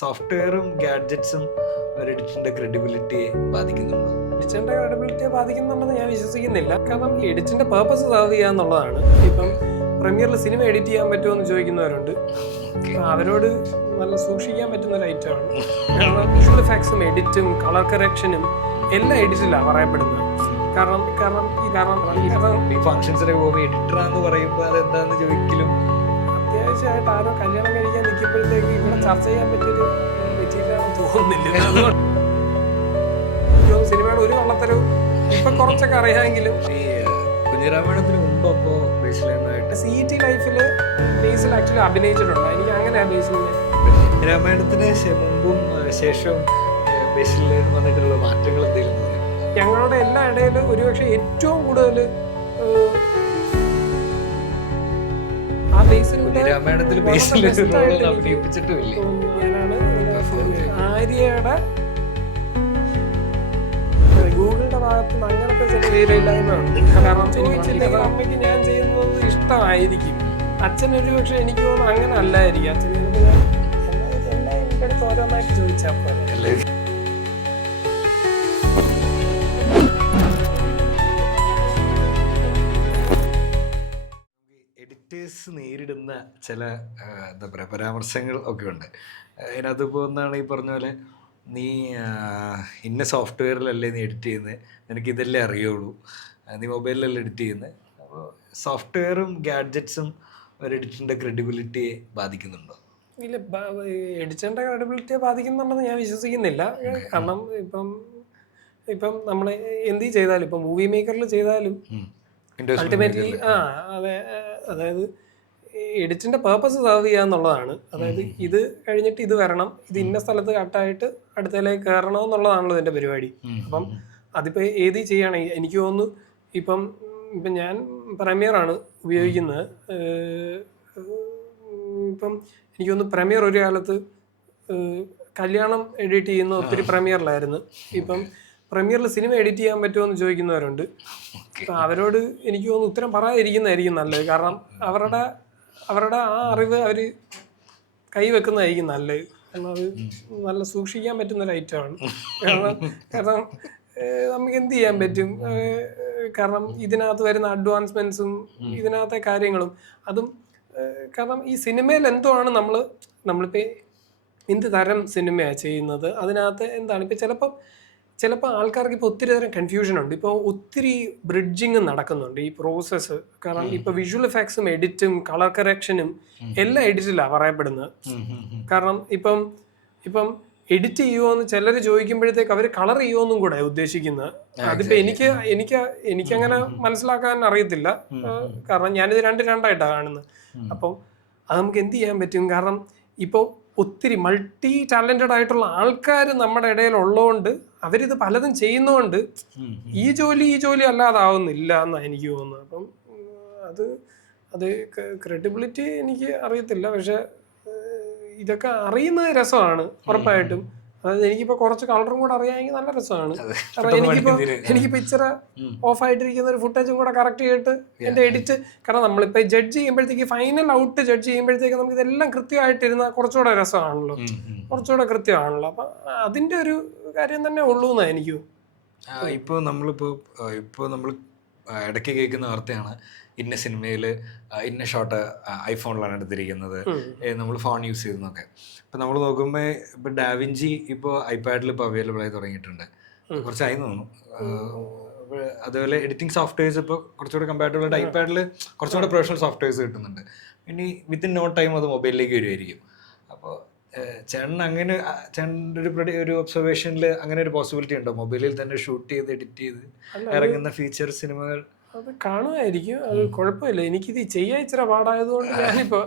സോഫ്റ്റ്വെയറും ഗാഡ്ജറ്റ്സും ഒരു എഡിറ്റിന്റെ ക്രെഡിബിലിറ്റിയെ ബാധിക്കുന്നുണ്ടോ? എഡിറ്റിന്റെ ക്രെഡിബിലിറ്റിയെ ബാധിക്കുന്നുണ്ടെന്ന് ഞാൻ വിശ്വസിക്കുന്നില്ല. കാരണം ഈ എഡിറ്റിന്റെ പേർപ്പസ് സെർവ് ചെയ്യുക എന്നുള്ളതാണ്. ഇപ്പം പ്രീമിയറിൽ സിനിമ എഡിറ്റ് ചെയ്യാൻ പറ്റുമോ എന്ന് ചോദിക്കുന്നവരുണ്ട്. അവരോട് നല്ല സൂക്ഷിക്കാൻ പറ്റുന്ന ഒരു ഐറ്റമാണ്. കാരണം വിഷ്വൽ എഫക്ട്സും എഡിറ്റും കളർ കറക്ഷനും എല്ലാം എഡിറ്റിലാണ് പറയപ്പെടുന്നത്. ഈ ഫംഗ്ഷൻസിലൊക്കെ പോകുമ്പോൾ എഡിറ്ററാന്ന് പറയുമ്പോൾ അതെന്താന്ന് ചോദിക്കലും അത്യാവശ്യമായിട്ട് ആരോ കല്യാണം കഴിക്കാൻ നിൽക്കുമ്പോഴത്തേക്ക് ഇവിടെ ചർച്ച ചെയ്യാൻ പറ്റിയൊരു മെറ്റീരിയലാണെന്ന് തോന്നുന്നില്ല. സിനിമയുടെ ഒരു കള്ളത്തരവും ഇപ്പൊ കുറച്ചൊക്കെ അറിയാമെങ്കിലും ഈ കുഞ്ഞിരാമായണത്തിന് മുമ്പ് അപ്പോ ബേസിലായിട്ട് CET ലൈഫില് ബേസിൽ ആക്ച്വലി അഭിനയിച്ചിട്ടുണ്ട്. എനിക്ക് അങ്ങനെ ബേസിൽ രാമായണത്തിന് മുമ്പും ശേഷവും ബേസിൽ വന്നിട്ടുള്ള മാറ്റങ്ങൾ എന്തെങ്കിലും ഞങ്ങളുടെ എല്ലാ ഇടയിലും ഒരുപക്ഷെ ഏറ്റവും കൂടുതൽ ആ ബേസിലൂടെ രാമായണത്തിൽ അഭിനയിപ്പിച്ചിട്ടുമില്ലേ? ഞാനാണ് ആര്യയുടെ ഗൂഗിളിന്റെ ഭാഗത്ത് നിന്ന് അങ്ങനത്തെ ചില പേരില്ലായ്മ ഉണ്ട്. കാരണം ചോദിച്ചില്ലെങ്കിൽ അമ്മയ്ക്ക് ഞാൻ ചെയ്യുന്നത് ഇഷ്ടമായിരിക്കും. അച്ഛനൊരു പക്ഷെ എനിക്ക് തോന്നുന്നു അങ്ങനെ അല്ലായിരിക്കും. അച്ഛൻ എല്ലാം എൻ്റെ അടുത്ത് ഓരോന്നായിട്ട് ചോദിച്ചാൽ പോലെ എഡിറ്റേഴ്സ് നേരിടുന്ന ചില എന്താ പറയുക പരാമർശങ്ങൾ ഒക്കെ ഉണ്ട്. അതിനകത്തിപ്പോൾ ഒന്നാണ് ഈ പറഞ്ഞ പോലെ നീ ഇന്ന സോഫ്റ്റ്വെയറിലല്ലേ നീ എഡിറ്റ് ചെയ്യുന്നത്, നിനക്ക് ഇതല്ലേ അറിയുള്ളൂ, നീ മൊബൈലിലല്ലേ എഡിറ്റ് ചെയ്യുന്നത്. അപ്പോൾ സോഫ്റ്റ്വെയറും ഗാഡ്ജറ്റ്സും ഒരു എഡിറ്റിൻ്റെ ക്രെഡിബിലിറ്റിയെ ബാധിക്കുന്നുണ്ടോ? ഇല്ല, എഡിറ്റിന്റെ ക്രെഡിബിലിറ്റിയെ ബാധിക്കുന്നുണ്ടെന്ന് ഞാൻ വിശ്വസിക്കുന്നില്ല. കാരണം ഇപ്പം നമ്മൾ എന്ത് ചെയ്താലും ഇപ്പം മൂവി മേക്കറിൽ ചെയ്താലും അൾട്ടിമേറ്റ്ലി അതെ, അതായത് എഡിറ്റിന്റെ പേർപ്പസ് സെർവ് ചെയ്യുക എന്നുള്ളതാണ്. അതായത് ഇത് കഴിഞ്ഞിട്ട് ഇത് വരണം, ഇത് ഇന്ന സ്ഥലത്ത് കട്ടായിട്ട് അടുത്തതിലേക്ക് കയറണം എന്നുള്ളതാണല്ലോ ഇതിന്റെ പരിപാടി. അപ്പം അതിപ്പോൾ ഏത് ചെയ്യുകയാണെങ്കിൽ എനിക്ക് തോന്നുന്നു ഇപ്പം ഞാൻ പ്രീമിയറാണ് ഉപയോഗിക്കുന്നത്. ഇപ്പം എനിക്ക് തോന്നുന്നു പ്രീമിയർ ഒരു കാലത്ത് കല്യാണം എഡിറ്റ് ചെയ്യുന്ന ഒത്തിരി പ്രീമിയറിലായിരുന്നു. ഇപ്പം പ്രീമിയറിൽ സിനിമ എഡിറ്റ് ചെയ്യാൻ പറ്റുമോ എന്ന് ചോദിക്കുന്നവരുണ്ട്. അവരോട് എനിക്ക് തോന്നുന്നു ഉത്തരം പറയാതിരിക്കുന്നതായിരിക്കും നല്ലത്. കാരണം അവരുടെ ആ അറിവ് അവർ കൈവെക്കുന്നതായിരിക്കും നല്ലത്. കാരണം അത് നല്ല സൂക്ഷിക്കാൻ പറ്റുന്നൊരു ഐറ്റമാണ്. കാരണം നമുക്ക് എന്ത് ചെയ്യാൻ പറ്റും? കാരണം ഇതിനകത്ത് വരുന്ന അഡ്വാൻസ്മെന്റ്സും ഇതിനകത്തെ കാര്യങ്ങളും അതും കാരണം ഈ സിനിമയിൽ എന്തോ ആണ് നമ്മളിപ്പോൾ എന്ത് തരം സിനിമയാണ് ചെയ്യുന്നത്, അതിനകത്ത് എന്താണ് ഇപ്പം ചിലപ്പോൾ ആൾക്കാർക്ക് ഇപ്പോൾ ഒത്തിരി തരം കൺഫ്യൂഷൻ ഉണ്ട്. ഇപ്പോൾ ഒത്തിരി ബ്രിഡ്ജിങ് നടക്കുന്നുണ്ട് ഈ പ്രോസസ്സ്. കാരണം ഇപ്പോൾ വിഷ്വൽ എഫക്ട്സും എഡിറ്റും കളർ കറക്ഷനും എല്ലാം എഡിറ്റിലാണ് പറയപ്പെടുന്നത്. കാരണം ഇപ്പം എഡിറ്റ് ചെയ്യുമോയെന്ന് ചിലർ ചോദിക്കുമ്പോഴത്തേക്ക് അവർ കളർ ചെയ്യുമോയെന്നും കൂടെ ഉദ്ദേശിക്കുന്നത്. അതിപ്പോൾ എനിക്കങ്ങനെ മനസ്സിലാക്കാൻ അറിയത്തില്ല. കാരണം ഞാനിത് രണ്ടായിട്ടാണ് കാണുന്നത്. അപ്പം അത് നമുക്ക് എന്ത് ചെയ്യാൻ പറ്റും? കാരണം ഇപ്പോൾ ഒത്തിരി മൾട്ടി ടാലന്റഡ് ആയിട്ടുള്ള ആൾക്കാർ നമ്മുടെ ഇടയിൽ ഉള്ളതുകൊണ്ട് അവരിത് പലതും ചെയ്യുന്നതുകൊണ്ട് ഈ ജോലി അല്ലാതാവുന്നില്ല എന്നാണ് എനിക്ക് തോന്നുന്നത്. അപ്പം അത് ക്രെഡിബിലിറ്റി എനിക്ക് അറിയത്തില്ല. പക്ഷെ ഇതൊക്കെ അറിയുന്നത് രസമാണ് ഉറപ്പായിട്ടും. അതായത് എനിക്കിപ്പോൾ കുറച്ച് കളറും കൂടെ അറിയാമെങ്കിൽ നല്ല രസമാണ്. കാരണം എനിക്കിപ്പോൾ ഇച്ചിരി ഓഫ് ആയിട്ടിരിക്കുന്ന ഒരു ഫുട്ടേജും കൂടെ കറക്റ്റ് ചെയ്തിട്ട് എൻ്റെ എഡിറ്റ്. കാരണം നമ്മളിപ്പോൾ ജഡ്ജ് ചെയ്യുമ്പോഴത്തേക്ക് ഫൈനൽ ഔട്ട് ജഡ്ജ് ചെയ്യുമ്പോഴത്തേക്ക് നമുക്ക് ഇതെല്ലാം കൃത്യമായിട്ടിരുന്ന കുറച്ചുകൂടെ രസമാണല്ലോ, കുറച്ചുകൂടെ കൃത്യമാണല്ലോ. അപ്പം അതിൻ്റെ ഒരു കാര്യം തന്നെ ഉള്ളൂ എന്നാണ് എനിക്ക്. ഇപ്പോൾ നമ്മൾ ഇടയ്ക്ക് കേൾക്കുന്ന വാർത്തയാണ് ഇന്ന സിനിമയിൽ ഇന്ന ഷോട്ട് ഐഫോണിലാണ് എടുത്തിരിക്കുന്നത്, നമ്മൾ ഫോൺ യൂസ് ചെയ്യുന്നതൊക്കെ. ഇപ്പം നമ്മൾ നോക്കുമ്പോൾ ഇപ്പം ഡാവിഞ്ചി ഇപ്പോൾ ഐപാഡിൽ ഇപ്പോൾ അവൈലബിൾ ആയി തുടങ്ങിയിട്ടുണ്ട്. കുറച്ചായി തോന്നുന്നു. അതുപോലെ എഡിറ്റിംഗ് സോഫ്റ്റ്വെയർസ് ഇപ്പോൾ കുറച്ചുകൂടെ കമ്പാരിറ്റീവ് ആയിട്ട് ഐപാഡിൽ കുറച്ചുകൂടെ പ്രൊഫഷണൽ സോഫ്റ്റ്വെയർസ് കിട്ടുന്നുണ്ട്. ഇനി വിത്തിൻ നോ ടൈം അത് മൊബൈലിലേക്ക് വരുമായിരിക്കും. അപ്പോൾ ചേട്ടൻ്റെ ഒരു ഒബ്സർവേഷനിൽ അങ്ങനെ ഒരു പോസിബിലിറ്റി ഉണ്ടോ? മൊബൈലിൽ തന്നെ ഷൂട്ട് ചെയ്ത് എഡിറ്റ് ചെയ്ത് ഇറങ്ങുന്ന ഫീച്ചർ സിനിമകൾ അത് കാണുമായിരിക്കും. അത് കുഴപ്പമില്ല. എനിക്കിത് ചെയ്യാൻ ഇച്ചിരി പാടായതുകൊണ്ട് ഞാനിപ്പോൾ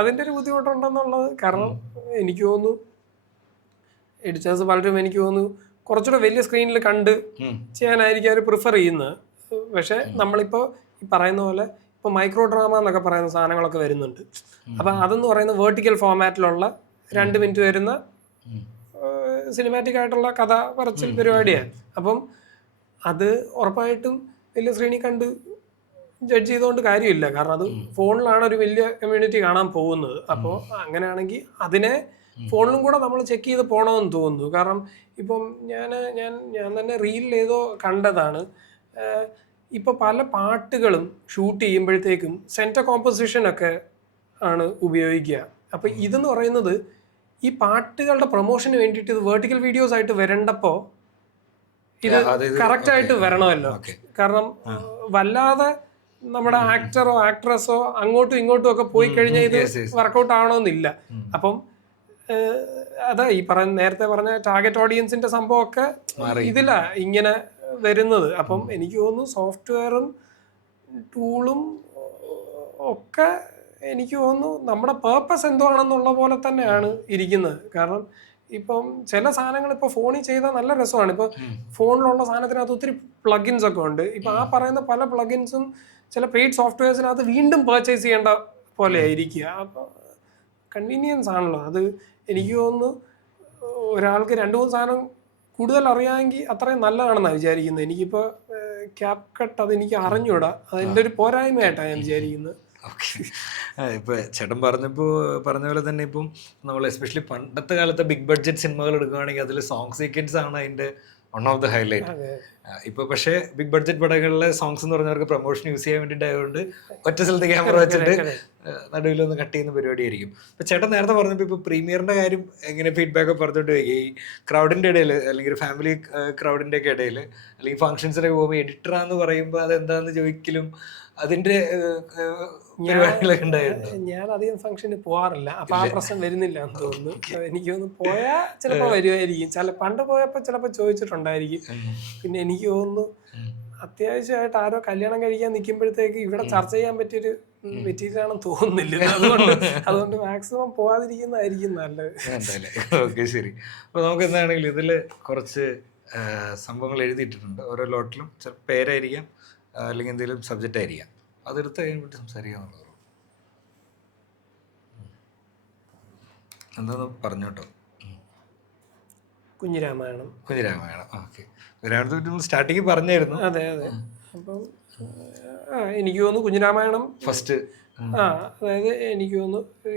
അതിൻ്റെ ഒരു ബുദ്ധിമുട്ടുണ്ടെന്നുള്ളത്. കാരണം എനിക്ക് തോന്നുന്നു എഡിറ്റേഴ്സ് പലരും എനിക്ക് തോന്നുന്നു കുറച്ചുകൂടെ വലിയ സ്ക്രീനിൽ കണ്ട് ചെയ്യാനായിരിക്കും അവർ പ്രിഫർ ചെയ്യുന്നത്. പക്ഷെ നമ്മളിപ്പോൾ ഈ പറയുന്ന പോലെ ഇപ്പോൾ മൈക്രോ ഡ്രാമ എന്നൊക്കെ പറയുന്ന സാധനങ്ങളൊക്കെ വരുന്നുണ്ട്. അപ്പം അതെന്ന് പറയുന്ന വേർട്ടിക്കൽ ഫോമാറ്റിലുള്ള 2 മിനിറ്റ് വരുന്ന സിനിമാറ്റിക് ആയിട്ടുള്ള കഥ പറച്ചിൽ പരിപാടിയാണ്. അപ്പം അത് ഉറപ്പായിട്ടും വലിയ സ്ക്രീനിൽ കണ്ട് ജഡ്ജ് ചെയ്തുകൊണ്ട് കാര്യമില്ല. കാരണം അത് ഫോണിലാണ് ഒരു വലിയ കമ്മ്യൂണിറ്റി കാണാൻ പോകുന്നത്. അപ്പോൾ അങ്ങനെയാണെങ്കിൽ അതിനെ ഫോണിലും കൂടെ നമ്മൾ ചെക്ക് ചെയ്ത് പോകണമെന്ന് തോന്നുന്നു. കാരണം ഇപ്പം ഞാൻ തന്നെ റീലിൽ ഏതോ കണ്ടതാണ്, ഇപ്പോൾ പല പാട്ടുകളും ഷൂട്ട് ചെയ്യുമ്പോഴത്തേക്കും സെൻറ്റർ കോമ്പോസിഷനൊക്കെ ആണ് ഉപയോഗിക്കുക. അപ്പോൾ ഇതെന്ന് പറയുന്നത് ഈ പാട്ടുകളുടെ പ്രൊമോഷന് വേണ്ടിയിട്ട് ഇത് വേർട്ടിക്കൽ വീഡിയോസ് ആയിട്ട് വരേണ്ടപ്പോൾ ഇത് കറക്റ്റായിട്ട് വരണമല്ലോ. കാരണം വല്ലാതെ നമ്മുടെ ആക്ടറോ ആക്ട്രസോ അങ്ങോട്ടും ഇങ്ങോട്ടും ഒക്കെ പോയി കഴിഞ്ഞാൽ ഇത് വർക്കൗട്ട് ആവണമെന്നില്ല. അപ്പം അതാ ഈ നേരത്തെ പറഞ്ഞ ടാർഗറ്റ് ഓഡിയൻസിന്റെ സംഭവമൊക്കെ ഇതിലാ ഇങ്ങനെ വരുന്നത്. അപ്പം എനിക്ക് തോന്നുന്നു സോഫ്റ്റ്വെയറും ടൂളും ഒക്കെ എനിക്ക് തോന്നുന്നു നമ്മുടെ പേർപ്പസ് എന്തോ ആണെന്നുള്ള പോലെ തന്നെയാണ് ഇരിക്കുന്നത്. കാരണം ഇപ്പം ചില സാധനങ്ങൾ ഇപ്പോൾ ഫോണിൽ ചെയ്താൽ നല്ല രസമാണ്. ഇപ്പോൾ ഫോണിലുള്ള സാധനത്തിനകത്ത് ഒത്തിരി പ്ലഗിൻസ് ഒക്കെ ഉണ്ട്. ഇപ്പം ആ പറയുന്ന പല പ്ലഗിൻസും ചില പെയ്ഡ് സോഫ്റ്റ്വെയർസിനകത്ത് വീണ്ടും പർച്ചേസ് ചെയ്യേണ്ട പോലെ ആയിരിക്കുക. അപ്പോൾ കൺവീനിയൻസ് ആണല്ലോ അത്. എനിക്ക് തോന്നുന്നു ഒരാൾക്ക് 2-3 സാധനം കൂടുതൽ അറിയാമെങ്കിൽ അത്രയും നല്ലതാണെന്നാണ് വിചാരിക്കുന്നത്. എനിക്കിപ്പോൾ ക്യാപ് കട്ട് അതെനിക്ക് അറിഞ്ഞൂടാ, അതെൻ്റെ ഒരു പോരായ്മയായിട്ടാണ് ഞാൻ വിചാരിക്കുന്നത്. ഓക്കെ, ഇപ്പോൾ ചേട്ടൻ പറഞ്ഞ പോലെ തന്നെ ഇപ്പം നമ്മൾ എസ്പെഷ്യലി പണ്ടത്തെ കാലത്തെ ബിഗ് ബഡ്ജറ്റ് സിനിമകൾ എടുക്കുകയാണെങ്കിൽ അതിൽ സോങ് സീക്വൻസ് ആണ് അതിൻ്റെ വൺ ഓഫ് ദ ഹൈലൈറ്റ്. ഇപ്പോൾ പക്ഷേ ബിഗ് ബഡ്ജറ്റ് പടങ്ങളിലെ സോങ്സ് എന്ന് പറഞ്ഞവർക്ക് പ്രൊമോഷൻ യൂസ് ചെയ്യാൻ വേണ്ടിയിട്ടായതുകൊണ്ട് ഒറ്റ സ്ഥലത്ത് ക്യാമറ വെച്ചിട്ട് നടുവിലൊന്ന് കട്ട് ചെയ്യുന്ന പരിപാടിയായിരിക്കും. ഇപ്പോൾ ചേട്ടൻ നേരത്തെ പറഞ്ഞപ്പോൾ ഇപ്പോൾ പ്രീമിയറിൻ്റെ കാര്യം എങ്ങനെ ഫീഡ്ബാക്ക് പറഞ്ഞിട്ട് വരിക, ഈ ക്രൗഡിൻ്റെ ഇടയിൽ അല്ലെങ്കിൽ ഫാമിലി ക്രൗഡിൻ്റെ ഒക്കെ ഇടയിൽ അല്ലെങ്കിൽ ഫംഗ്ഷൻസിനൊക്കെ പോകുമ്പോൾ എഡിറ്ററാന്ന് പറയുമ്പോൾ അതെന്താണെന്ന് ചോദിക്കലും അതിൻ്റെ പരിപാടികളൊക്കെ ഉണ്ടായിരുന്നു. ഞാൻ അധികം ഫംഗ്ഷന് പോകാറില്ല, അപ്പൊ ആ പ്രശ്നം വരുന്നില്ല എന്ന് തോന്നുന്നു. എനിക്ക് തോന്നുന്നു പോയാൽ ചിലപ്പോൾ വരുമായിരിക്കും, പണ്ട് പോയപ്പോൾ ചിലപ്പോൾ ചോദിച്ചിട്ടുണ്ടായിരിക്കും. പിന്നെ എനിക്ക് തോന്നുന്നു അത്യാവശ്യമായിട്ട് ആരോ കല്യാണം കഴിക്കാൻ നിൽക്കുമ്പോഴത്തേക്ക് ഇവിടെ ചർച്ച ചെയ്യാൻ പറ്റിയൊരു മെറ്റീരിയൽ ആണെന്ന് തോന്നുന്നില്ല. അതുകൊണ്ട് മാക്സിമം പോകാതിരിക്കുന്നതായിരിക്കും നല്ലത്. ഓക്കെ, ശരി. അപ്പോൾ നമുക്ക് എന്താണെങ്കിലും ഇതിൽ കുറച്ച് സംഭവങ്ങൾ എഴുതിയിട്ടുണ്ട്. ഓരോ ലോട്ടിലും ചില പേരായിരിക്കാം അല്ലെങ്കിൽ എന്തെങ്കിലും സബ്ജക്റ്റ് ആയിരിക്കാം. അതെടുത്ത് കഴിഞ്ഞിട്ട് സംസാരിക്കാന്നുള്ളത് എന്താന്ന് പറഞ്ഞോട്ടോ. കുഞ്ഞിരാമായണം. ഓക്കെ, കുഞ്ഞിരാമായണത്തെ സ്റ്റാർട്ടിങ് പറഞ്ഞായിരുന്നു. അതെ. അപ്പം എനിക്ക് തോന്നുന്നു കുഞ്ഞിരാമായണം ഫസ്റ്റ്. അതായത് എനിക്ക് തോന്നുന്നു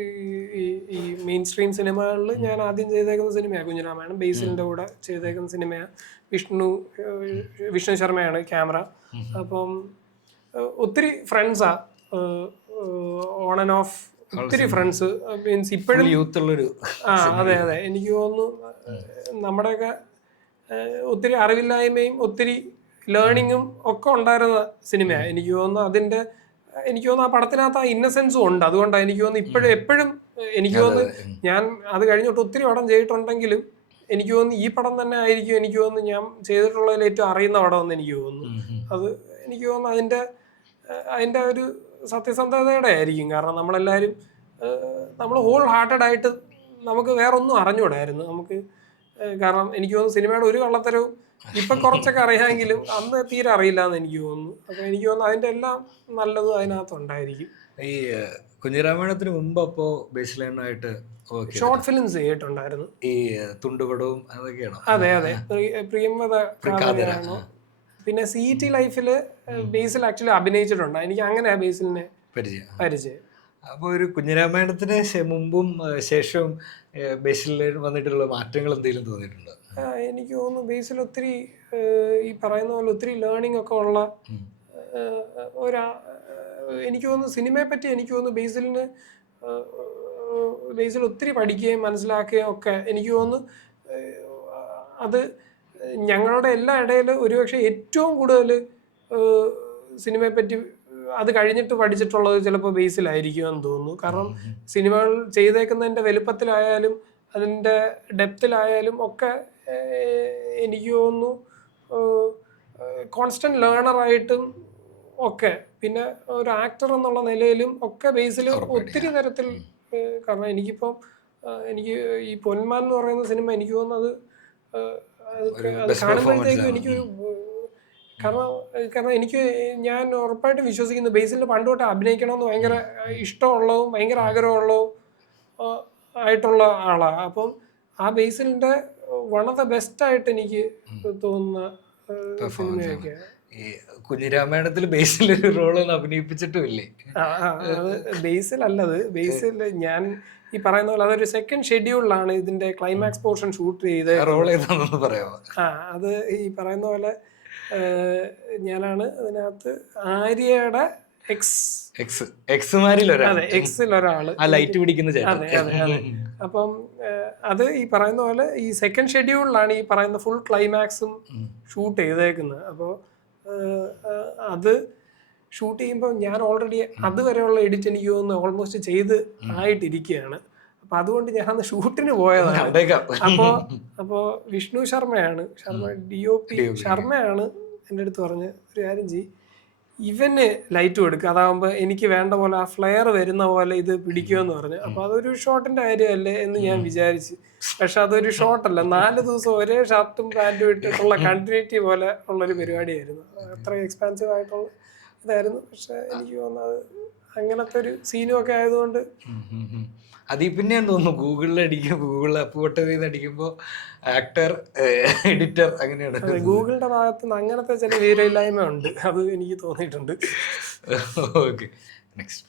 ഈ മെയിൻ സ്ട്രീം സിനിമകളിൽ ഞാൻ ആദ്യം ചെയ്തേക്കുന്ന സിനിമയാണ് കുഞ്ഞിരാമായണം. ബേസിലിൻ്റെ കൂടെ ചെയ്തേക്കുന്ന സിനിമയാണ്. വിഷ്ണു ശർമ്മയാണ് ക്യാമറ. അപ്പം ഒത്തിരി ഫ്രണ്ട്സാ, ഓൺ ആൻഡ് ഓഫ് ഒത്തിരി ഫ്രണ്ട്സ്. മീൻസ് ഇപ്പോഴും യൂത്തുള്ളൊരു. അതെ. എനിക്ക് തോന്നുന്നു നമ്മുടെയൊക്കെ ഒത്തിരി അറിവില്ലായ്മയും ഒത്തിരി ലേണിങ്ങും ഒക്കെ ഉണ്ടായിരുന്ന സിനിമയാണ്. എനിക്ക് തോന്നുന്നു ആ പടത്തിനകത്ത് ആ ഇന്നസെൻസും ഉണ്ട്. അതുകൊണ്ടാണ് എനിക്ക് തോന്നുന്നു എപ്പോഴും എനിക്ക് തോന്നുന്നു ഞാൻ അത് കഴിഞ്ഞിട്ട് ഒത്തിരി പടം ചെയ്തിട്ടുണ്ടെങ്കിലും എനിക്ക് തോന്നുന്നു ഈ പടം തന്നെ ആയിരിക്കും എനിക്ക് തോന്നുന്നു ഞാൻ ചെയ്തിട്ടുള്ളതിൽ ഏറ്റവും അറിയുന്ന പടം എന്ന് എനിക്ക് തോന്നുന്നു. അത് എനിക്ക് തോന്നുന്നു അതിൻ്റെ ഒരു സത്യസന്ധതയുടെ ആയിരിക്കും. കാരണം നമ്മളെല്ലാവരും നമ്മൾ ഹോൾ ഹാർട്ടഡ് ആയിട്ട് നമുക്ക് വേറൊന്നും അറിഞ്ഞൂടായിരുന്നു നമുക്ക്. കാരണം എനിക്ക് തോന്നുന്നു സിനിമയുടെ ഒരു കള്ളത്തരവും ഇപ്പം കുറച്ചൊക്കെ അറിയാമെങ്കിലും അന്ന് തീരെ അറിയില്ല എന്ന് എനിക്ക് തോന്നുന്നു. അപ്പം എനിക്ക് തോന്നുന്നു അതിൻ്റെ എല്ലാം നല്ലതും അതിനകത്തുണ്ടായിരിക്കും. ഈ കുഞ്ഞിരാമായണത്തിന് മുമ്പ് അപ്പോൾ ബേസ് ലൈനായിട്ട് ഷോർട്ട് ഫിലിംസ് ചെയ്തിട്ടുണ്ടായിരുന്നു. ഈ തുണ്ടുപടവും അതൊക്കെയാണോ? അതെ. പ്രിയംവദ കാവ്യാണോ. പിന്നെ CET ലൈഫിൽ ബേസിൽ ആക്ച്വലി അഭിനയിച്ചിട്ടുണ്ട്. എനിക്ക് അങ്ങനെ ബേസിലിനെ പരിചയം. അപ്പോൾ ഒരു കുഞ്ഞിരാമായണത്തിന് മുമ്പും ശേഷവും ബേസിൽ വന്നിട്ടുള്ള മാറ്റങ്ങൾ എന്തെങ്കിലും തോന്നിയിട്ടുണ്ടോ? എനിക്ക് തോന്നുന്നു ബേസിൽ ഒത്തിരി ഈ പറയുന്ന പോലെ ഒത്തിരി ലേണിംഗ് ഒക്കെ ഉള്ള എനിക്ക് തോന്നുന്നു സിനിമയെ പറ്റി എനിക്ക് തോന്നുന്നു ബേസിൽ ഒത്തിരി പഠിക്കുകയും മനസ്സിലാക്കുകയും ഒക്കെ എനിക്ക് തോന്നുന്നു. അത് ഞങ്ങളുടെ എല്ലാ ഇടയിൽ ഒരുപക്ഷെ ഏറ്റവും കൂടുതൽ സിനിമയെ പറ്റി അത് കഴിഞ്ഞിട്ട് പഠിച്ചിട്ടുള്ളത് ചിലപ്പോൾ ബേസിലായിരിക്കുമെന്ന് തോന്നുന്നു. കാരണം സിനിമകൾ ചെയ്തേക്കുന്നതിൻ്റെ വലുപ്പത്തിലായാലും അതിൻ്റെ ഡെപ്തിലായാലും ഒക്കെ എനിക്ക് തോന്നുന്നു കോൺസ്റ്റന്റ് ലേണറായിട്ടും ഒക്കെ പിന്നെ ഒരു ആക്ടർ എന്നുള്ള നിലയിലും ഒക്കെ ബേസിൽ ഒത്തിരി തരത്തിൽ. കാരണം എനിക്ക് ഈ പൊന്മാൻ എന്ന് പറയുന്ന സിനിമ എനിക്ക് തോന്നുന്നത് അത് കാണുമ്പോഴത്തേക്കും എനിക്കൊരു കാരണം ഞാൻ ഉറപ്പായിട്ടും വിശ്വസിക്കുന്നു ബേസിൽ പണ്ട് തൊട്ട് അഭിനയിക്കണമെന്ന് ഭയങ്കര ഇഷ്ടമുള്ളതും ഭയങ്കര ആഗ്രഹമുള്ളതും ആയിട്ടുള്ള ആളാണ്. അപ്പം ആ ബേസിലിൻ്റെ വൺ ഓഫ് ദ ബെസ്റ്റ് ആയിട്ട് എനിക്ക് തോന്നുന്ന സിനിമയൊക്കെ. ഈ കുഞ്ഞിരാമായണത്തിൽ ബേസിലൊരു റോളൊന്നും അഭിനയിപ്പിച്ചിട്ടുമില്ലേ? ബേസിലല്ലത്. ബേസിൽ ഞാൻ ഈ പറയുന്ന പോലെ അതൊരു സെക്കൻഡ് ഷെഡ്യൂളിലാണ് ഇതിന്റെ ക്ലൈമാക്സ് പോർഷൻ ഷൂട്ട് ചെയ്ത്. റോൾ ഏതാണെന്ന് പറയാമോ? അത് ഈ പറയുന്ന പോലെ ഞാനാണ് അതിനകത്ത് ആര്യയുടെ എക്സിലൊരാള് ലൈറ്റ് പിടിക്കുന്ന ചേട്ടൻ. അതെ അതെ അതെ. അപ്പം അത് ഈ പറയുന്ന പോലെ ഈ സെക്കൻഡ് ഷെഡ്യൂളിലാണ് ഈ പറയുന്ന ഫുൾ ക്ലൈമാക്സും ഷൂട്ട് ചെയ്തേക്കുന്നത്. അപ്പോൾ അത് ഷൂട്ട് ചെയ്യുമ്പോൾ ഞാൻ ഓൾറെഡി അതുവരെയുള്ള എഡിറ്റ് എനിക്ക് തോന്നുന്നു ഓൾമോസ്റ്റ് ചെയ്ത് ആയിട്ടിരിക്കുകയാണ്. അപ്പൊ അതുകൊണ്ട് ഞാൻ അന്ന് ഷൂട്ടിന് പോയതാണ്. അപ്പോ വിഷ്ണു ശർമ്മയാണ്, DOP ശർമ്മയാണ് എൻ്റെ അടുത്ത് പറഞ്ഞ് ഒരു കാര്യം ചെയ്യ്, ഇവന് ലൈറ്റ് കൊടുക്കുക, അതാകുമ്പോൾ എനിക്ക് വേണ്ട പോലെ ആ ഫ്ലെയർ വരുന്ന പോലെ ഇത് പിടിക്കുമെന്ന് പറഞ്ഞു. അപ്പൊ അതൊരു ഷോട്ടിന്റെ കാര്യമല്ലേ എന്ന് ഞാൻ വിചാരിച്ചു. പക്ഷെ അതൊരു ഷോട്ടല്ല, 4 ദിവസം ഒരേ ഷർട്ടും പാൻറ്റും ഇട്ടിട്ടുള്ള കണ്ടിന്യൂറ്റി പോലെ ഉള്ളൊരു പരിപാടിയായിരുന്നു. അത്ര എക്സ്പെൻസീവ് ആയിട്ടുള്ള ഇതായിരുന്നു. പക്ഷെ എനിക്ക് തോന്നുന്നത് അങ്ങനത്തെ ഒരു സീനും ഒക്കെ ആയതുകൊണ്ട് അതിൽ പിന്നെയാണ് തോന്നുന്നു ഗൂഗിളിൽ അപ്പുവട്ടതിൽ അടിക്കുമ്പോൾ ആക്ടർ എഡിറ്റർ അങ്ങനെയാണ്. ഗൂഗിളിന്റെ ഭാഗത്ത് നിന്ന് അങ്ങനത്തെ ചില വീരയില്ലായ്മ ഉണ്ട്, അത് എനിക്ക് തോന്നിയിട്ടുണ്ട്. Okay, next.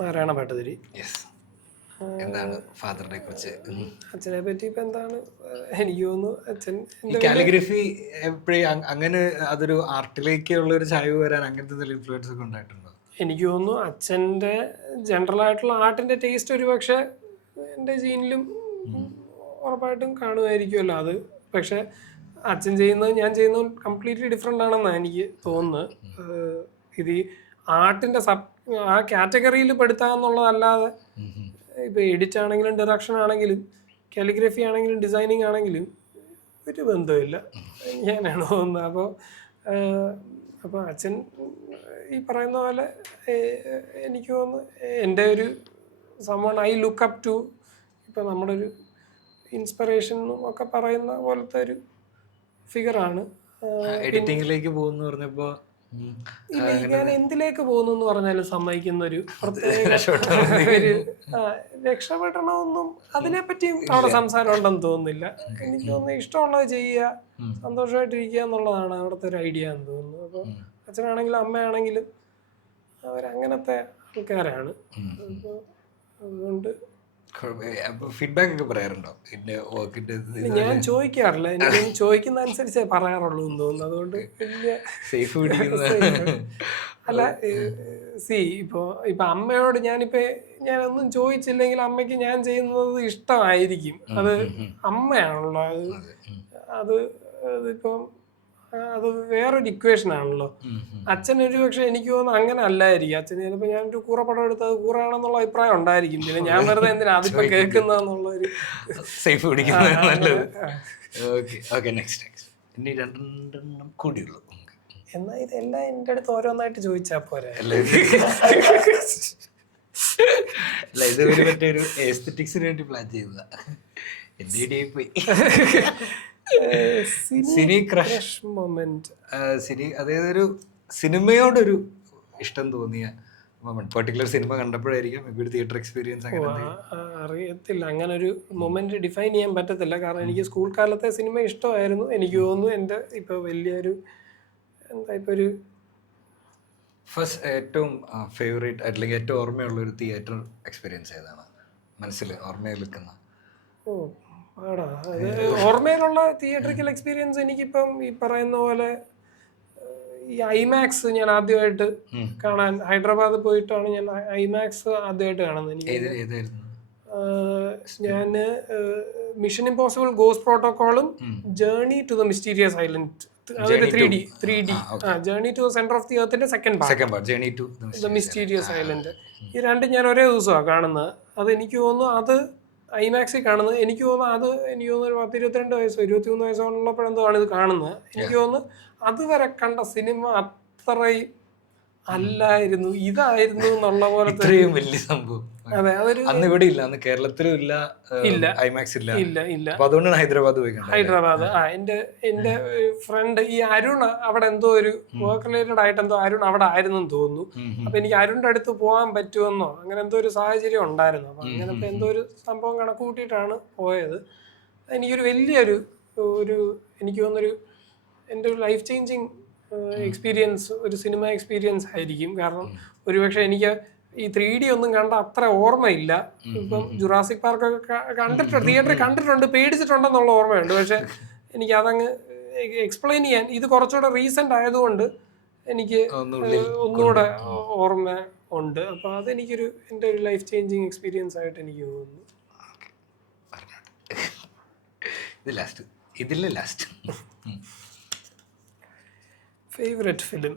നാരായണ ഭട്ടതിരി. എന്താണ് ഫാദറിനെ കുറിച്ച്? അച്ഛനെ പറ്റി ഇപ്പൊ എന്താണ് എനിക്ക് തോന്നുന്നു, അച്ഛൻ കാലിഗ്രഫി എപ്പോഴും അങ്ങനെ അതൊരു ആർട്ടിലേക്കുള്ള ഒരു ചായ്വ് വരാൻ അങ്ങനത്തെ എന്തെങ്കിലും ഇൻഫ്ലുവൻസ് ഒക്കെ ഉണ്ടായിട്ടുണ്ടോ? എനിക്ക് തോന്നുന്നു അച്ഛൻ്റെ ജനറൽ ആയിട്ടുള്ള ആർട്ടിന്റെ ടേസ്റ്റ് ഒരു പക്ഷെ എൻ്റെ ജീനിലും ഉറപ്പായിട്ടും കാണുമായിരിക്കുമല്ലോ. അത് പക്ഷെ അച്ഛൻ ചെയ്യുന്നത് ഞാൻ ചെയ്യുന്നത് കംപ്ലീറ്റ്ലി ഡിഫറെൻ്റ് ആണെന്നാണ് എനിക്ക് തോന്നുന്നത്. ഇത് ഈ ആർട്ടിന്റെ ആ കാറ്റഗറിയിൽ പെടുത്താന്നുള്ളതല്ലാതെ ഇപ്പൊ എഡിറ്റ് ആണെങ്കിലും ഡയറക്ഷൻ ആണെങ്കിലും കാലിഗ്രഫി ആണെങ്കിലും ഡിസൈനിങ് ആണെങ്കിലും ഒരു ബന്ധമില്ല ഞാനാണ് തോന്നുന്നത്. അപ്പോൾ അച്ഛൻ ഈ പറയുന്ന പോലെ എനിക്ക് തോന്നുന്നു എൻ്റെ ഒരു someone I look up to, ഇപ്പം നമ്മുടെ ഒരു ഇൻസ്പിറേഷൻ ഒക്കെ പറയുന്ന പോലത്തെ ഒരു ഫിഗറാണ്. എഡിറ്റിംഗിലേക്ക് പോകുന്നു പറഞ്ഞപ്പോൾ ഞാൻ എന്തിലേക്ക് പോകുന്നു എന്ന് പറഞ്ഞാലും സമ്മതിക്കുന്ന ഒരു പ്രത്യേക ഒരു രക്ഷപ്പെടണമെന്നും അതിനെപ്പറ്റിയും അവിടെ സംസാരം ഉണ്ടെന്ന് തോന്നുന്നില്ല. എനിക്ക് തോന്നുന്നു ഇഷ്ടമുള്ളത് ചെയ്യുക, സന്തോഷമായിട്ടിരിക്കുക എന്നുള്ളതാണ് അവിടുത്തെ ഒരു ഐഡിയ എന്ന് തോന്നുന്നു. അപ്പോൾ അച്ഛനാണെങ്കിലും അമ്മയാണെങ്കിലും അവരങ്ങനത്തെ ആൾക്കാരാണ്. അപ്പോൾ അതുകൊണ്ട് ഫീഡ്ബാക്ക് ഒക്കെ പറയാറുണ്ടോ ഞാൻ ചോദിക്കാറില്ല, എനിക്ക് ചോദിക്കുന്ന അനുസരിച്ചേ പറയാറുള്ളൂ എന്ന് തോന്നുന്നു. അതുകൊണ്ട് വലിയ സേഫ് അല്ല ഇപ്പൊ അമ്മയോട് ഞാനൊന്നും ചോദിച്ചില്ലെങ്കിൽ അമ്മയ്ക്ക് ഞാൻ ചെയ്യുന്നത് ഇഷ്ടമായിരിക്കും. അത് അമ്മയാണല്ലോ, അത് അതിപ്പം അത് വേറൊരു ഇക്വേഷൻ ആണല്ലോ. അച്ഛൻ ഒരു പക്ഷെ എനിക്ക് തോന്നുന്നു അങ്ങനെ അല്ലായിരിക്കും. അച്ഛൻ ചിലപ്പോൾ ഞാനൊരു കൂറപ്പടം എടുത്ത് അത് കൂറാണെന്നുള്ള അഭിപ്രായം ഉണ്ടായിരിക്കും. പിന്നെ ഞാൻ വെറുതെ എന്തിനാ അതിപ്പോ കേൾക്കുന്നതെന്നുള്ളൊരു സേഫ് പിടിക്കുന്നത്. എന്നാ ഇതെല്ലാം എൻ്റെ അടുത്ത് ഓരോന്നായിട്ട് ചോദിച്ചാ പോരെ? ഇത് മറ്റൊരു എസ്തെറ്റിക്സിന് വേണ്ടി പ്ലാൻ ചെയ്തതാ. എന്റെ പോയി സിനി ക്രഷ് മൊമെന്റ്. സിനി അതായത് ഒരു സിനിമയോടൊരു ഇഷ്ടം തോന്നിയ മൊമെന്റ്, പെർട്ടിക്കുലർ സിനിമ കണ്ടപ്പോഴായിരിക്കും ഒരു തിയേറ്റർ എക്സ്പീരിയൻസ് അങ്ങനെ അറിയത്തില്ല. അങ്ങനെ ഒരു മൊമെന്റ് ഡിഫൈൻ ചെയ്യാൻ പറ്റത്തില്ല. കാരണം എനിക്ക് സ്കൂൾ കാലത്തെ സിനിമ ഇഷ്ടമായിരുന്നു. എനിക്ക് തോന്നുന്നു എൻ്റെ ഇപ്പൊ വലിയൊരു ഒരു ഫസ്റ്റ് ഏറ്റവും ഫേവറേറ്റ് അല്ലെങ്കിൽ ഏറ്റവും ഓർമ്മയുള്ള ഒരു തിയേറ്റർ എക്സ്പീരിയൻസ് ഏതാണ് മനസ്സിൽ ഓർമ്മയിൽ നിൽക്കുന്ന? ഓർമ്മയിലുള്ള തിയേറ്ററിക്കൽ എക്സ്പീരിയൻസ് എനിക്കിപ്പം ഈ പറയുന്ന പോലെ ഈ ഐമാക്സ് ഞാൻ ആദ്യമായിട്ട് കാണാൻ ഹൈദരാബാദ് പോയിട്ടാണ് ഞാൻ ഐമാക്സ് ആദ്യമായിട്ട് കാണുന്നത്. ഞാൻ മിഷൻ ഇമ്പോസിബിൾ ഗോസ്റ്റ് പ്രോട്ടോക്കോളും journey to the mysterious island, അതൊരു 3D journey to the centre of the എർത്തിന്റെ second part, journey to the mysterious island. ഈ രണ്ടും ഞാൻ ഒരേ ദിവസമാണ് കാണുന്നത്. അത് എനിക്ക് തോന്നുന്നു അത് ഐമാക്സിൽ കാണുന്നത്. എനിക്ക് തോന്നുന്നു അത് എനിക്ക് തോന്നുന്നു ഒരു 10-22 വയസ്സോ 23 വയസ്സോ ഉള്ളപ്പോഴെന്തോ ആണ് ഇത് കാണുന്നത്. എനിക്ക് തോന്നുന്നു അതുവരെ കണ്ട സിനിമ അത്രയും അല്ലായിരുന്നു, ഇതായിരുന്നു എന്നുള്ള പോലത്തെ വലിയ സംഭവം. അതെ അതൊരു അന്ന് ഇവിടെ ഇല്ല, അന്ന് കേരളത്തിലും ഇല്ല, ഇല്ല. ഐമാക്സ് ഇല്ല. ഇല്ല അപ്പൊ അതുകൊണ്ടാണ് ഹൈദരാബാദ് പോയി കണ്ടത്. ഹൈദരാബാദ്. എന്റെ ഫ്രണ്ട് ഈ അരുൺ അവിടെ എന്തോ ഒരു വർക്ക് റിലേറ്റഡ് ആയിട്ട് എന്തോ അരുൺ അവിടെ ആയിരുന്നെന്ന് തോന്നുന്നു. അപ്പൊ എനിക്ക് അരുണിന്റെ അടുത്ത് പോകാൻ പറ്റുമെന്നോ അങ്ങനെ എന്തോ ഒരു സാഹചര്യം ഉണ്ടായിരുന്നു. അപ്പൊ അങ്ങനത്തെ എന്തോ ഒരു സംഭവം കണക്ക് കൂട്ടിയിട്ടാണ് പോയത്. എനിക്കൊരു വലിയൊരു എനിക്ക് തോന്നുന്നൊരു എൻ്റെ ഒരു ലൈഫ് ചേഞ്ചിങ് എക്സ്പീരിയൻസ്, ഒരു സിനിമ എക്സ്പീരിയൻസ് ആയിരിക്കും. കാരണം ഒരുപക്ഷെ എനിക്ക് ഈ 3D ഒന്നും കണ്ട അത്ര ഓർമ്മയില്ല. ഇപ്പം ജുറാസിക് പാർക്കൊക്കെ കണ്ടിട്ടുണ്ട്, തിയേറ്ററിൽ കണ്ടിട്ടുണ്ട്, പേടിച്ചിട്ടുണ്ടെന്നുള്ള ഓർമ്മയുണ്ട്. പക്ഷെ എനിക്ക് അതങ്ങ് എക്സ്പ്ലെയിൻ ചെയ്യാൻ ഇത് കുറച്ചുകൂടെ റീസെന്റ് ആയതുകൊണ്ട് എനിക്ക് ഒന്നുകൂടെ ഓർമ്മ ഉണ്ട്. അപ്പൊ അതെനിക്കൊരു എൻ്റെ ഒരു ലൈഫ് ചേഞ്ചിങ് എക്സ്പീരിയൻസ് ആയിട്ട് എനിക്ക് തോന്നുന്നു. ഇതിലെ ലാസ്റ്റ് ഫേവറേറ്റ് ഫിലിം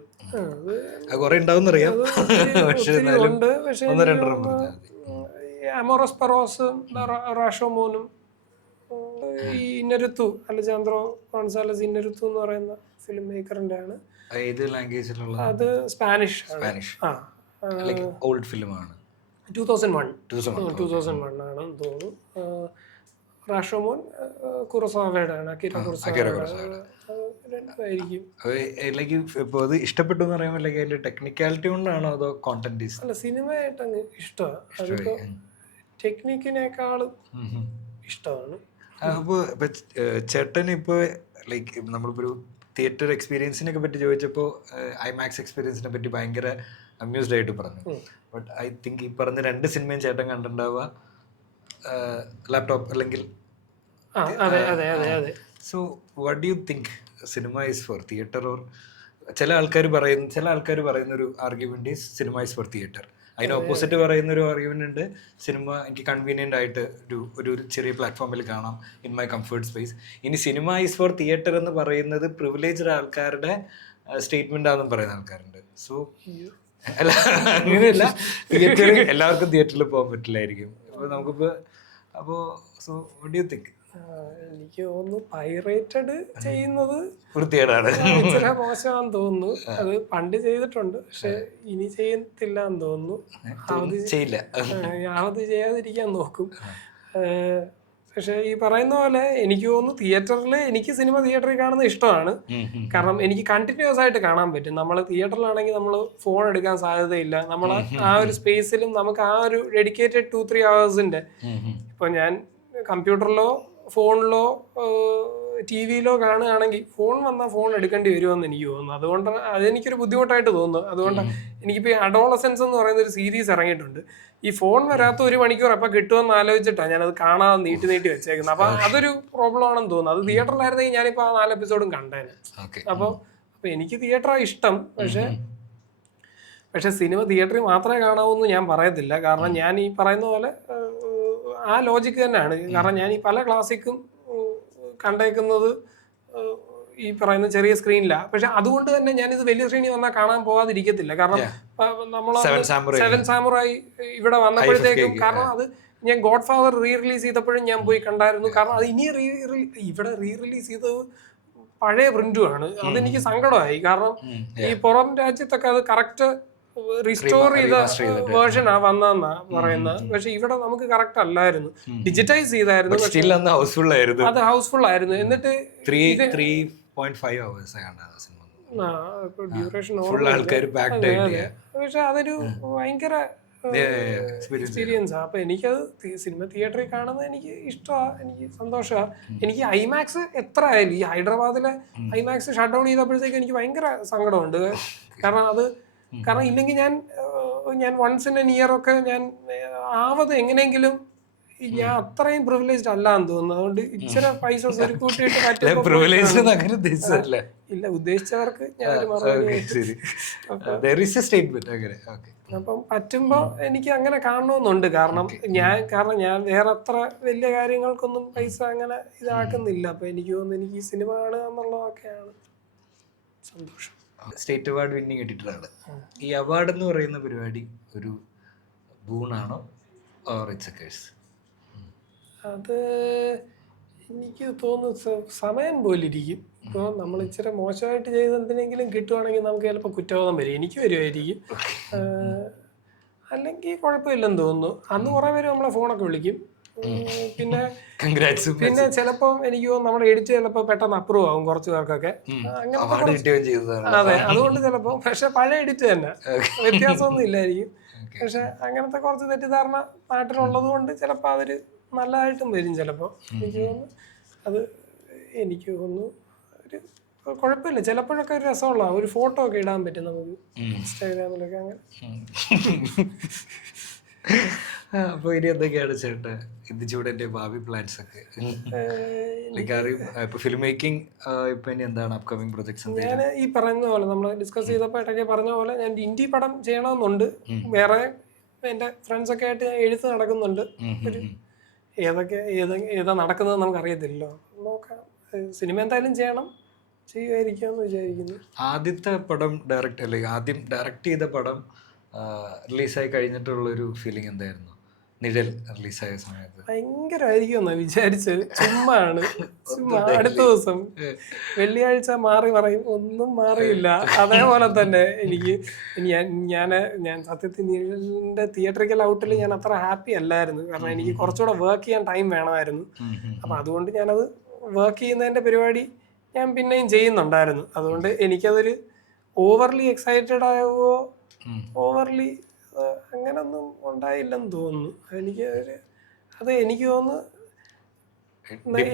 കുറെ ഉണ്ടാവും അറിയാം. ഉണ്ട്. പക്ഷെ അമോറസ് പെറോസും റാഷോമോനും ഈ ഇന്നരുത്തു അലജാൻഡ്രോ ഗോൺസാലസ് ഇന്നരുത്തു എന്ന് പറയുന്ന ഫിലിം മേക്കറിന്റെ ആണ്. അത് സ്പാനിഷ് ഓൾഡ് ഫിലിമാണ്. 2001 ആണെന്ന് തോന്നുന്നു. റാഷോമോൻ കുറോസാവയുടെ ആണ്, അകിര കുറോസാവയുടെ രണ്ടായിരിക്കും. ഇപ്പൊ അത് ഇഷ്ടപ്പെട്ടു എന്ന് പറയുമ്പോൾ അതിന്റെ ടെക്നിക്കാലിറ്റി കൊണ്ടാണോ അതോ കോണ്ടന്റ്? അല്ല, സിനിമയായിട്ട് അങ്ങ് ഇഷ്ടമാണ്. അതിപ്പോ ടെക്നിക്കിനേക്കാളും ഇഷ്ടമാണ്. അപ്പൊ ചേട്ടൻ ഇപ്പൊ ലൈക്ക് നമ്മളിപ്പോ ഒരു തിയേറ്റർ എക്സ്പീരിയൻസിനെ പറ്റി ചോദിച്ചപ്പോൾ ഐമാക്സ് എക്സ്പീരിയൻസിനെ പറ്റി ഭയങ്കര അമ്യൂസ്ഡ് ആയിട്ട് പറഞ്ഞു. ബട്ട് ഐ തിങ്ക് ഈ പറഞ്ഞ 2 സിനിമയും ചേട്ടൻ കണ്ടിട്ടുണ്ടാവുക ലാപ്ടോപ്പ് അല്ലെങ്കിൽ. So what do you think cinema is for theatre or? ചില ആൾക്കാർ പറയുന്ന ഒരു argument is cinema is for theatre. അതിന് ഓപ്പോസിറ്റ് പറയുന്ന ഒരു ആർഗ്യുമെന്റ് ഉണ്ട്, സിനിമ എനിക്ക് കൺവീനിയന്റ് ആയിട്ട് ഒരു ചെറിയ പ്ലാറ്റ്ഫോമിൽ കാണാം, ഇൻ മൈ കംഫർട്ട് സ്പേസ്. ഇനി സിനിമ ഈസ് ഫോർ തിയേറ്റർ എന്ന് പറയുന്നത് പ്രിവിലേജ്ഡ് ആൾക്കാരുടെ സ്റ്റേറ്റ്മെന്റ് ആണെന്നും പറയുന്ന ആൾക്കാരുണ്ട്. സോ അല്ല, അങ്ങനെയല്ല, തിയേറ്ററിൽ എല്ലാവർക്കും തിയേറ്ററിൽ പോകാൻ പറ്റില്ലായിരിക്കും. അപ്പോൾ നമുക്കിപ്പോൾ so what do you think? എനിക്ക് തോന്നുന്നു പൈറേറ്റഡ് ചെയ്യുന്നത് വൃത്തികേടാണ്, ഇച്ചിരി മോശമാണെന്ന് തോന്നുന്നു. അത് പണ്ട് ചെയ്തിട്ടുണ്ട്, പക്ഷെ ഇനി ചെയ്യത്തില്ല എന്ന് തോന്നുന്നു. ആവത് ചെയ്യാതിരിക്കാൻ നോക്കും. പക്ഷെ ഈ പറയുന്ന പോലെ എനിക്ക് തോന്നുന്നു എനിക്ക് സിനിമ തിയേറ്ററിൽ കാണുന്നത് ഇഷ്ടമാണ്. കാരണം എനിക്ക് കണ്ടിന്യൂസ് ആയിട്ട് കാണാൻ പറ്റും. നമ്മൾ തിയേറ്ററിലാണെങ്കിൽ നമ്മൾ ഫോൺ എടുക്കാൻ സാധ്യതയില്ല. നമ്മൾ ആ ഒരു സ്പേസിലും നമുക്ക് ആ ഒരു ഡെഡിക്കേറ്റഡ് 2-3 hours ഇപ്പൊ ഞാൻ കമ്പ്യൂട്ടറിലോ ഫോണിലോ TV-യിലോ കാണുകയാണെങ്കിൽ ഫോൺ വന്നാൽ ഫോൺ എടുക്കേണ്ടി വരുമെന്ന് എനിക്ക് തോന്നുന്നു. അതുകൊണ്ട് അതെനിക്കൊരു ബുദ്ധിമുട്ടായിട്ട് തോന്നുന്നു. അതുകൊണ്ട് എനിക്കിപ്പോൾ ഈ അഡോളസെൻസ് എന്ന് പറയുന്ന ഒരു സീരീസ് ഇറങ്ങിയിട്ടുണ്ട്. ഈ ഫോൺ വരാത്ത 1 മണിക്കൂർ എപ്പോൾ കിട്ടുമെന്ന് ആലോചിച്ചിട്ടാണ് ഞാനത് കാണാതെ നീട്ടി വെച്ചേക്കുന്നത്. അപ്പം അതൊരു പ്രോബ്ലം ആണെന്ന് തോന്നുന്നു. അത് തിയേറ്ററിലായിരുന്നെങ്കിൽ ഞാനിപ്പോൾ ആ 4 എപ്പിസോഡും കണ്ടേനെ. അപ്പോൾ എനിക്ക് തിയേറ്ററാണ് ഇഷ്ടം. പക്ഷെ സിനിമ തിയേറ്ററിൽ മാത്രമേ കാണാവൂ എന്ന് ഞാൻ പറയത്തില്ല. കാരണം ഞാൻ ഈ പറയുന്ന പോലെ ആ ലോജിക്ക് തന്നെയാണ്. കാരണം ഞാൻ ഈ പല ക്ലാസിക്കും കണ്ടേക്കുന്നത് ഈ പറയുന്ന ചെറിയ സ്ക്രീനിലാണ്. പക്ഷെ അതുകൊണ്ട് തന്നെ ഞാനിത് വലിയ സ്ക്രീനിൽ വന്നാൽ കാണാൻ പോകാതിരിക്കത്തില്ല. കാരണം നമ്മൾ 7 സാമുറായി ഇവിടെ വന്നപ്പോഴത്തേക്കും, കാരണം അത് ഞാൻ ഗോഡ് ഫാദർ റിലീസ് ചെയ്തപ്പോഴും ഞാൻ പോയി കണ്ടായിരുന്നു. കാരണം അത് ഇവിടെ റിലീസ് ചെയ്തത് പഴയ പ്രിന്റുമാണ്. അതെനിക്ക് സങ്കടമായി. കാരണം ഈ പുറം രാജ്യത്തൊക്കെ അത് കറക്റ്റ് റിസ്റ്റോർ ചെയ്ത വേർഷനാ വന്നെന്നാ പറയുന്നത്. പക്ഷെ ഇവിടെ നമുക്ക് കറക്റ്റ് അല്ലായിരുന്നു, ഡിജിറ്റൈസ് ചെയ്തായിരുന്നു. അത് ഹൗസ്ഫുൾ ആയിരുന്നു. എന്നിട്ട് ഡ്യൂറേഷൻ പക്ഷെ അതൊരു ഭയങ്കര എക്സ്പീരിയൻസാ. അപ്പൊ എനിക്കത് സിനിമ തിയേറ്ററിൽ കാണുന്നത് എനിക്ക് ഇഷ്ടമാണ്, എനിക്ക് സന്തോഷമാണ്. എനിക്ക് ഐമാക്സ് എത്ര ആയാലും ഈ ഹൈദരാബാദിലെ ഐമാക്സ് ഷട്ട് ഡൗൺ ചെയ്തപ്പോഴത്തേക്ക് എനിക്ക് ഭയങ്കര സങ്കടമുണ്ട്. കാരണം ഇല്ലെങ്കിൽ ഞാൻ വൺസ് ഇൻ എ ഇയർ ഒക്കെ ഞാൻ ആവത് എങ്ങനെയെങ്കിലും, ഞാൻ അത്രയും പ്രിവിലേജ്ഡ് അല്ല എന്ന് തോന്നുന്നു. അതുകൊണ്ട് ഇച്ചിരി പൈസ കൂട്ടിയിട്ട് ഇല്ല, ഉദ്ദേശിച്ചവർക്ക് അപ്പം പറ്റുമ്പോ എനിക്ക് അങ്ങനെ കാണണമെന്നുണ്ട്. കാരണം ഞാൻ വേറെ അത്ര വലിയ കാര്യങ്ങൾക്കൊന്നും പൈസ അങ്ങനെ ഇതാക്കുന്നില്ല. അപ്പൊ എനിക്ക് തോന്നുന്നു എനിക്ക് ഈ സിനിമ കാണുക എന്നുള്ളതൊക്കെയാണ് സന്തോഷം. സ്റ്റേറ്റ് അവാർഡ് വിന്നിങ് എഡിറ്ററാണ്. ഈ അവാർഡ് എന്ന് പറയുന്ന പരിപാടി ഒരു ബൂണാണോ ഓർ ഇറ്റ്സ് എ കേഴ്സ്? അത് എനിക്ക് തോന്നുന്നു സമയം പോലിരിക്കും. ഇപ്പോൾ നമ്മൾ ഇച്ചിരി മോശമായിട്ട് ചെയ്ത് എന്തിനെങ്കിലും കിട്ടുവാണെങ്കിൽ നമുക്ക് ചിലപ്പോൾ കുറ്റബോധം വരും. എനിക്ക് വരുമായിരിക്കും. അല്ലെങ്കിൽ കുഴപ്പമില്ലെന്ന് തോന്നുന്നു. അന്ന് കുറേ പേര് നമ്മളെ ഫോണൊക്കെ വിളിക്കും. പിന്നെ കൺഗ്രാറ്റ്സ്. പിന്നെ ചിലപ്പോൾ എനിക്ക് തോന്നുന്നു നമ്മുടെ എഡിറ്റ് ചിലപ്പോൾ പെട്ടെന്ന് അപ്രൂവ് ആവും കുറച്ച് പേർക്കൊക്കെ. അവാർഡ് കിട്ടുകയും ചെയ്തതാണ്. അതെ, അതുകൊണ്ട് ചിലപ്പോൾ. പക്ഷെ പഴയ എഡിറ്റ് തന്നെ, വ്യത്യാസമൊന്നും ഇല്ലായിരിക്കും. പക്ഷെ അങ്ങനത്തെ കുറച്ച് തെറ്റിദ്ധാരണ നാട്ടിലുള്ളത് കൊണ്ട് ചിലപ്പോൾ അതൊരു നല്ലതായിട്ടും വരും ചിലപ്പോൾ. എനിക്ക് തോന്നുന്നു അത് എനിക്ക് തോന്നുന്നു ഒരു കുഴപ്പമില്ല. ചിലപ്പോഴൊക്കെ ഒരു രസമുള്ള ഒരു ഫോട്ടോ ഒക്കെ ഇടാൻ പറ്റും നമുക്ക് ഇൻസ്റ്റാഗ്രാമിലൊക്കെ അങ്ങനെ. അപ്പൊ ഇനി എന്തൊക്കെയാണ് ചേട്ടാ ഇതിച്ചൂടെ ഭാവി പ്ലാൻസ് ഒക്കെ? ഇപ്പൊ ഫിലിം മേക്കിംഗ് ഇപ്പൊ ഇനി എന്താണ് അപ്കമിങ് പ്രൊജക്ട്സ്? ഞാൻ ഈ പറയുന്ന പോലെ നമ്മൾ ഡിസ്കസ് ചെയ്തപ്പോൾ ഇടയ്ക്ക് പറഞ്ഞ പോലെ ഞാൻ ഹിന്ദി പടം ചെയ്യണമെന്നുണ്ട്. വേറെ എൻ്റെ ഫ്രണ്ട്സൊക്കെ ആയിട്ട് ഞാൻ എഴുത്ത് നടക്കുന്നുണ്ട്. ഒരു ഏതാ നടക്കുന്നത് നമുക്ക് അറിയത്തില്ലല്ലോ, നോക്കാം. സിനിമ എന്തായാലും ചെയ്യണം, ചെയ്യുമായിരിക്കാമെന്ന് വിചാരിക്കുന്നു. ആദ്യത്തെ പടം ആദ്യം ഡയറക്റ്റ് ചെയ്ത പടം റിലീസായി കഴിഞ്ഞിട്ടുള്ളൊരു ഫീലിംഗ് എന്തായിരുന്നു? നിഴൽ റിലീസായ സമയത്ത് ഭയങ്കരമായിരിക്കും എന്നാ വിചാരിച്ചത്. ചുമ്മാ അടുത്ത ദിവസം വെള്ളിയാഴ്ച മാറി പറയും, ഒന്നും മാറിയില്ല. അതേപോലെ തന്നെ എനിക്ക് ഞാൻ സത്യത്തിൽ നിഴലിന്റെ തിയേറ്ററിക്കൽ ഔട്ടിൽ ഞാൻ അത്ര ഹാപ്പി അല്ലായിരുന്നു. കാരണം എനിക്ക് കുറച്ചുകൂടെ വർക്ക് ചെയ്യാൻ ടൈം വേണമായിരുന്നു. അപ്പം അതുകൊണ്ട് ഞാനത് വർക്ക് ചെയ്യുന്നതിന്റെ പരിപാടി ഞാൻ പിന്നെയും ചെയ്യുന്നുണ്ടായിരുന്നു. അതുകൊണ്ട് എനിക്കതൊരു ഓവർലി എക്സൈറ്റഡ് ആവോ ഓവർലി അങ്ങനൊന്നും ഉണ്ടായില്ലെന്ന് തോന്നുന്നു. എനിക്ക് തോന്നുന്നു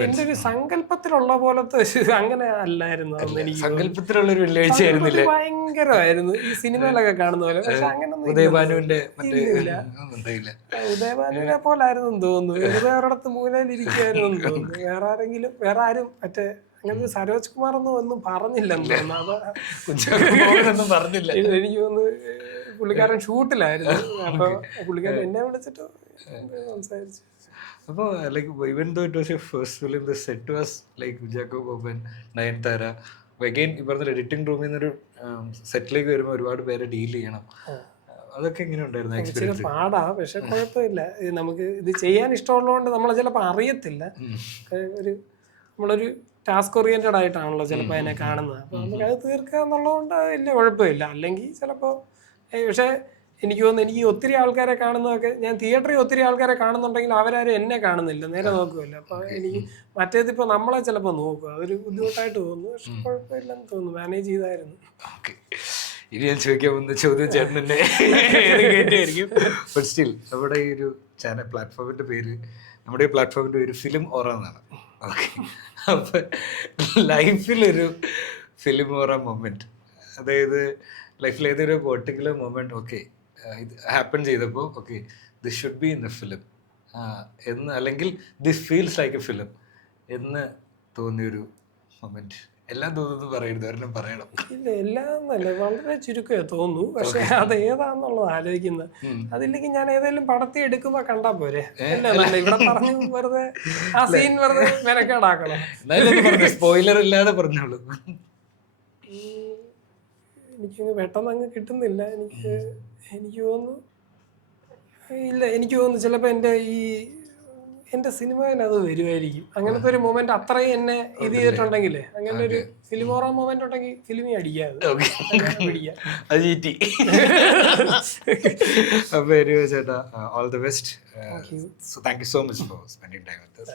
എന്റെ ഒരു സങ്കല്പത്തിലുള്ള പോലത്തെ അങ്ങനെ അല്ലായിരുന്നു സങ്കല്പത്തിലുള്ള ഭയങ്കരമായിരുന്നു ഈ സിനിമയിലൊക്കെ കാണുന്ന പോലെ. പക്ഷെ അങ്ങനൊന്നും ഉദയഭാനുവിനെ പോലായിരുന്നു തോന്നുന്നു. വെറുതെ ഒരിടത്ത് മൂലയിലിരിക്കുവായിരുന്നു തോന്നുന്നു. വേറെ ആരും മറ്റേ അങ്ങനെ സരോജ് കുമാർ ഒന്നും പറഞ്ഞില്ലെന്ന് തോന്നുന്നു. എനിക്ക് തോന്നുന്നു പുള്ളിക്കാരൻ ഷൂട്ടിലായിരുന്നു. അപ്പൊ പുള്ളിക്കാരൻ എന്നെ വിളിച്ചിട്ട് സംസാരിച്ചു. അപ്പോൾ like even though it was your first film, the set was like Kunchacko Boban, Nayanthara. Again ഈ പറഞ്ഞ എഡിറ്റിംഗ് റൂമിൽ നിന്നൊരു സെറ്റിലേക്ക് വരുമ്പോൾ ഒരുപാട് പേരെ ഡീൽ ചെയ്യണം. അതൊക്കെ എങ്ങനെ ഉണ്ടായിരുന്നു എക്സ്പീരിയൻസ്? പാടാ, പക്ഷെ കുഴപ്പമില്ല. നമുക്ക് ഇത് ചെയ്യാൻ ഇഷ്ടമുള്ളതുകൊണ്ട് നമ്മളെ ചിലപ്പോൾ അറിയത്തില്ല. നമ്മളൊരു ടാസ്ക് ഓറിയന്റഡ് ആയിട്ടാണല്ലോ ചിലപ്പോൾ അതിനെ കാണുന്നത്. അപ്പോൾ നമുക്ക് അത് തീർക്കുക എന്നുള്ളതുകൊണ്ട് വലിയ കുഴപ്പമില്ല. അല്ലെങ്കിൽ ചിലപ്പോൾ പക്ഷേ എനിക്ക് തോന്നുന്നു എനിക്ക് ഒത്തിരി ആൾക്കാരെ കാണുന്നതൊക്കെ, ഞാൻ തിയേറ്ററിൽ ഒത്തിരി ആൾക്കാരെ കാണുന്നുണ്ടെങ്കിൽ അവരാരും എന്നെ കാണുന്നില്ല, നേരെ നോക്കുമല്ലോ. അപ്പോൾ എനിക്ക് മറ്റേതിപ്പോൾ നമ്മളെ ചിലപ്പോൾ നോക്കുക, അതൊരു ബുദ്ധിമുട്ടായിട്ട് തോന്നുന്നു. പക്ഷെ കുഴപ്പമില്ലെന്ന് തോന്നുന്നു, മാനേജ് ചെയ്തായിരുന്നു. ഇനി ഞാൻ ചോദിക്കാൻ പോകുന്ന ചോദ്യം ചേട്ടൻ തന്നെ കേട്ടായിരിക്കും. ബട്ട് സ്റ്റിൽ നമ്മുടെ ഈ ഒരു ചാനൽ പ്ലാറ്റ്ഫോമിൻ്റെ പേര്, നമ്മുടെ ഈ പ്ലാറ്റ്ഫോമിൻ്റെ പേര് ഫിലിം ഓറ എന്നാണ്. ഓക്കെ, അപ്പം ലൈഫിലൊരു ഫിലിം ഓറ മൊമെൻറ്റ്, അതായത് ലൈഫിൽ ഏതൊരു പെർട്ടിക്കുലർ മൊമെൻറ്റ് ഓക്കെ ഇത് ഹാപ്പൻ ചെയ്തപ്പോൾ okay this should be in A film എന്ന്, അല്ലെങ്കിൽ this feels like A film എന്ന് തോന്നിയൊരു മൊമെൻറ്റ്? എല്ലാം തോന്നുന്നു പറയരുത്, ഒരെണ്ണം പറയണം. ഇല്ല, എല്ലാം നല്ല വളരെ ചുരുക്കമേ തോന്നുന്നു. പക്ഷെ അത് ഏതാന്നുള്ളത് ആലോചിക്കുന്നത്. അതില്ലെങ്കിൽ ഞാൻ ഏതെങ്കിലും പടത്തിൽ എടുക്കുമ്പോ കണ്ടാ പോരെ. ഇവിടെ പറഞ്ഞു വെറുതെ ആ സീൻ വെറുതെ മെനക്കേടാക്കണം. സ്പോയിലർ ഇല്ലാതെ പറഞ്ഞോളൂ. എനിക്കങ്ങ് പെട്ടെന്ന് അങ്ങ് കിട്ടുന്നില്ല. എനിക്ക് തോന്നുന്നു ഇല്ല, എനിക്ക് തോന്നുന്നു ചിലപ്പോൾ എൻ്റെ സിനിമയിൽ അത് വരുമായിരിക്കും. അങ്ങനത്തെ ഒരു മൊമെന്റ് അത്രയും എന്നെ ഇത് ചെയ്തിട്ടുണ്ടെങ്കിലേ, അങ്ങനെ ഒരു ഫിലിം ഓറ മൊമെന്റ് ഉണ്ടെങ്കിൽ ഫിലിമി അടിക്കാതെ പിടിക്കാം. ചേട്ടാ, all the best. Thank you so much for spending time with us.